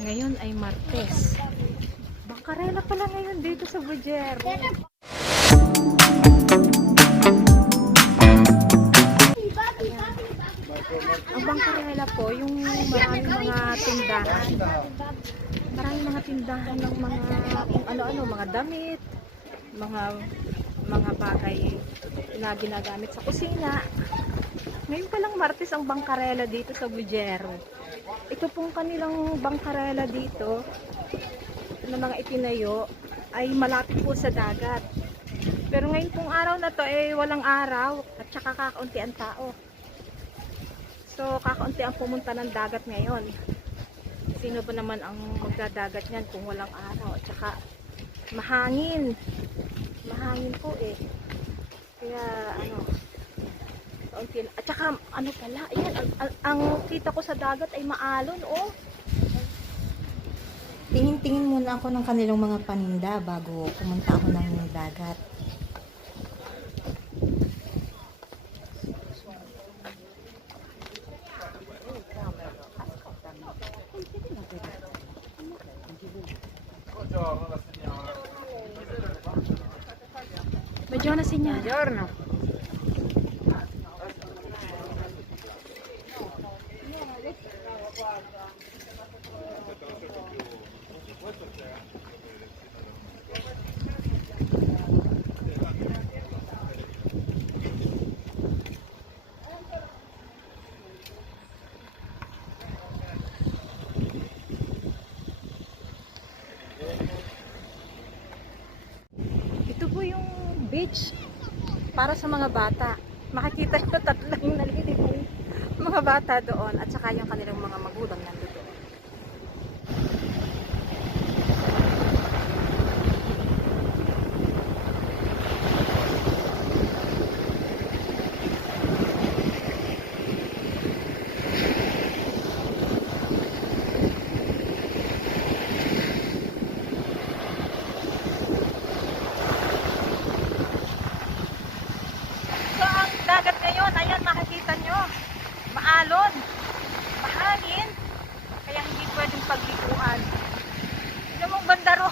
Ngayon ay Martes. Bangkarela pala ngayon dito sa Bujero. Ang Bangkarela po, yung maraming mga tindahan. Maraming mga tindahan ng mga kung ano-ano, mga damit, mga bagay na ginagamit sa kusina. Ngayon palang Martes ang Bangkarela dito sa Bujero. Ito pong kanilang bangkarela dito na mga itinayo ay malapit po sa dagat. Pero ngayon pong araw na to ay walang araw at saka kakaunti ang tao. So kakaunti ang pumunta ng dagat ngayon. Sino ba naman ang magdadagat niyan kung walang araw at saka mahangin. Mahangin po eh. Kaya ano, at saka ano pala, ayan, ang kita ko sa dagat ay maalon, oh. Tingin-tingin muna ako ng kanilang mga paninda bago pumunta ako ng dagat. Medyo na sinya. Buongiorno. Ito po yung beach para sa mga bata. Makikita nyo tatlo yung naliligo mga bata doon at saka yung kanilang mga magulang nandito. So ang dagat ngayon, ayan makikita nyo, maalon, mahangin, kaya hindi pwedeng pagliguan. Ito mong bandaro.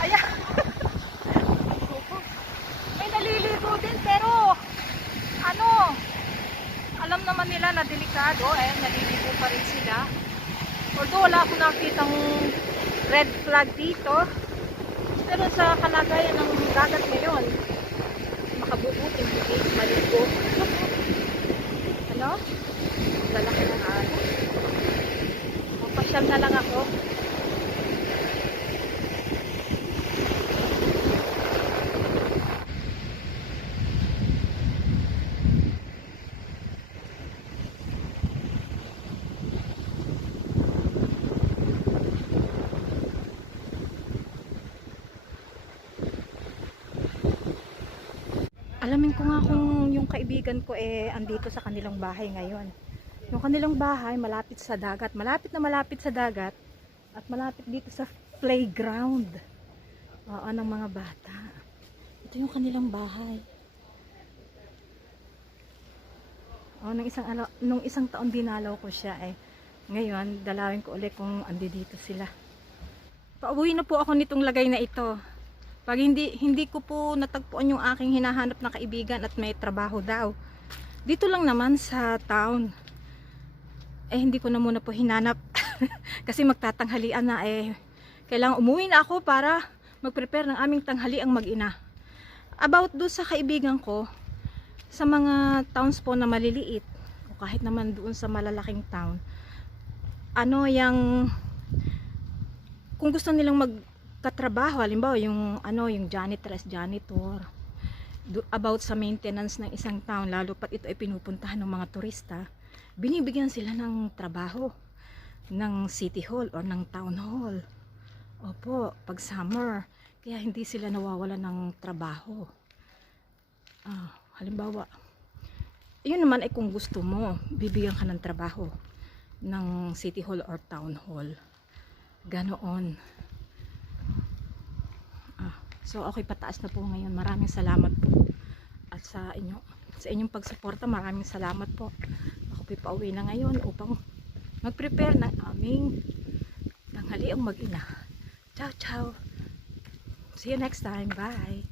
Ayan. May naliligo din pero ano, alam naman nila na delikado, naliligo pa rin sila. Although wala akong nakitang red flag dito, pero sa kalagayan ng dagat ngayon, makabubuting hindi maligo. Ano? Lalaki ng araw. Mapasyal na lang ako. Alamin ko nga kung yung kaibigan ko andito sa kanilang bahay ngayon. Yung kanilang bahay malapit sa dagat, malapit sa dagat at malapit dito sa playground. Oo, ng mga bata. Ito yung kanilang bahay. Oh, nung isang taon dinalaw ko siya Ngayon, dalawin ko ulit kung andi dito sila. Pauwi na po ako nitong lagay na ito. Pag hindi ko po natagpuan yung aking hinahanap na kaibigan at may trabaho daw. Dito lang naman sa town. Hindi ko na muna po hinanap. Kasi magtatanghalian na kailangan umuwi na ako para mag-prepare ng aming tanghaliang mag-ina. About do sa kaibigan ko, sa mga towns po na maliliit, o kahit naman doon sa malalaking town, kung gusto nilang magkatrabaho, halimbawa yung janitor, about sa maintenance ng isang town, lalo pat ito ay pinupuntahan ng mga turista, binibigyan sila ng trabaho ng city hall or ng town hall. Opo, pag summer, kaya hindi sila nawawala ng trabaho. Halimbawa, yun naman ay kung gusto mo, bibigyan ka ng trabaho ng city hall or town hall. Ganoon. So okay, pataas na po ngayon. Maraming salamat po. At sa inyong pagsuporta, maraming salamat po. Ako pauwi na ngayon upang mag-prepare ng aming tanghaliang mag-ina. Ciao, ciao. See you next time. Bye.